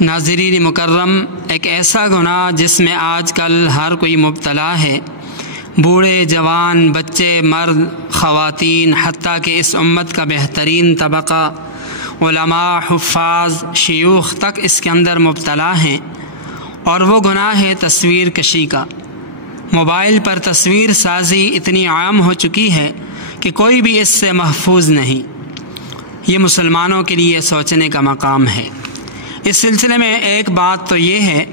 ناظرین مکرم، ایک ایسا گناہ جس میں آج کل ہر کوئی مبتلا ہے، بوڑھے جوان، بچے، مرد، خواتین، حتیٰ کہ اس امت کا بہترین طبقہ علماء، حفاظ، شیوخ تک اس کے اندر مبتلا ہیں، اور وہ گناہ ہے تصویر کشی کا۔ موبائل پر تصویر سازی اتنی عام ہو چکی ہے کہ کوئی بھی اس سے محفوظ نہیں۔ یہ مسلمانوں کے لیے سوچنے کا مقام ہے۔ اس سلسلے میں ایک بات تو یہ ہے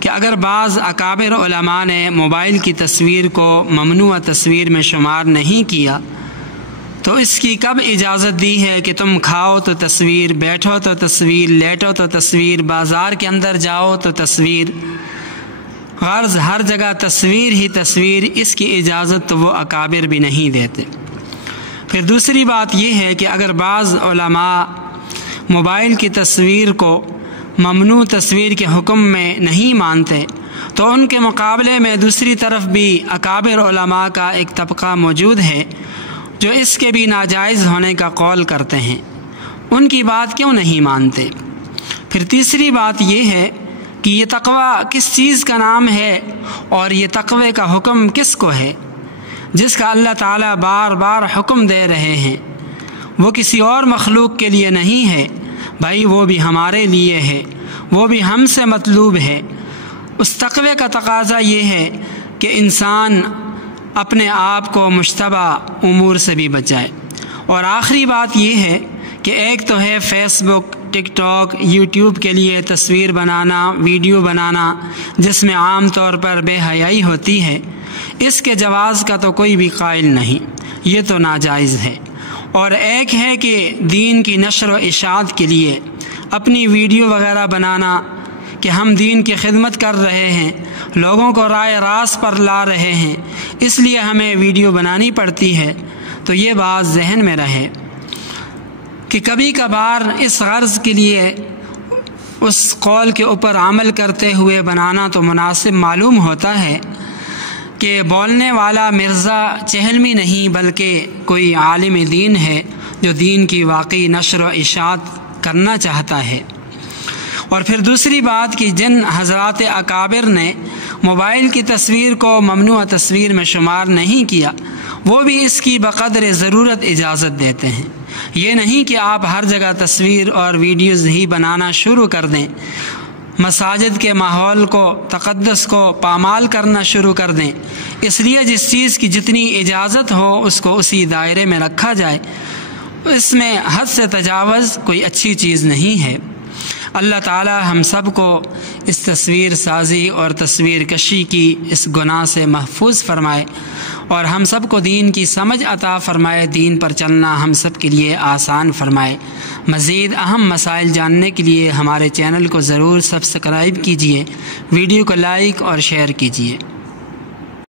کہ اگر بعض اکابر علماء نے موبائل کی تصویر کو ممنوع تصویر میں شمار نہیں کیا تو اس کی کب اجازت دی ہے کہ تم کھاؤ تو تصویر، بیٹھو تو تصویر، لیٹو تو تصویر، بازار کے اندر جاؤ تو تصویر، غرض ہر جگہ تصویر ہی تصویر، اس کی اجازت تو وہ اکابر بھی نہیں دیتے۔ پھر دوسری بات یہ ہے کہ اگر بعض علماء موبائل کی تصویر کو ممنوع تصویر کے حکم میں نہیں مانتے تو ان کے مقابلے میں دوسری طرف بھی اکابر علماء کا ایک طبقہ موجود ہے جو اس کے بھی ناجائز ہونے کا قول کرتے ہیں۔ ان کی بات کیوں نہیں مانتے؟ پھر تیسری بات یہ ہے کہ یہ تقوی کس چیز کا نام ہے اور یہ تقوی کا حکم کس کو ہے جس کا اللہ تعالیٰ بار بار حکم دے رہے ہیں؟ وہ کسی اور مخلوق کے لیے نہیں ہے بھائی، وہ بھی ہمارے لیے ہے، وہ بھی ہم سے مطلوب ہے۔ اس تقوی کا تقاضا یہ ہے کہ انسان اپنے آپ کو مشتبہ امور سے بھی بچائے۔ اور آخری بات یہ ہے کہ ایک تو ہے فیس بک، ٹک ٹاک، یوٹیوب کے لیے تصویر بنانا، ویڈیو بنانا جس میں عام طور پر بے حیائی ہوتی ہے، اس کے جواز کا تو کوئی بھی قائل نہیں، یہ تو ناجائز ہے۔ اور ایک ہے کہ دین کی نشر و اشاعت کے لیے اپنی ویڈیو وغیرہ بنانا کہ ہم دین کی خدمت کر رہے ہیں، لوگوں کو رائے راست پر لا رہے ہیں، اس لیے ہمیں ویڈیو بنانی پڑتی ہے۔ تو یہ بات ذہن میں رہے کہ کبھی کبھار اس غرض کے لیے اس قول کے اوپر عمل کرتے ہوئے بنانا تو مناسب معلوم ہوتا ہے کہ بولنے والا مرزا چہلمی نہیں بلکہ کوئی عالم دین ہے جو دین کی واقعی نشر و اشاعت کرنا چاہتا ہے۔ اور پھر دوسری بات کہ جن حضرات اکابر نے موبائل کی تصویر کو ممنوع تصویر میں شمار نہیں کیا وہ بھی اس کی بقدر ضرورت اجازت دیتے ہیں۔ یہ نہیں کہ آپ ہر جگہ تصویر اور ویڈیوز ہی بنانا شروع کر دیں، مساجد کے ماحول کو، تقدس کو پامال کرنا شروع کر دیں۔ اس لیے جس چیز کی جتنی اجازت ہو اس کو اسی دائرے میں رکھا جائے، اس میں حد سے تجاوز کوئی اچھی چیز نہیں ہے۔ اللہ تعالی ہم سب کو اس تصویر سازی اور تصویر کشی کی اس گناہ سے محفوظ فرمائے اور ہم سب کو دین کی سمجھ عطا فرمائے، دین پر چلنا ہم سب کے لیے آسان فرمائے۔ مزید اہم مسائل جاننے کے لیے ہمارے چینل کو ضرور سبسکرائب کیجیے، ویڈیو کو لائک اور شیئر کیجیے۔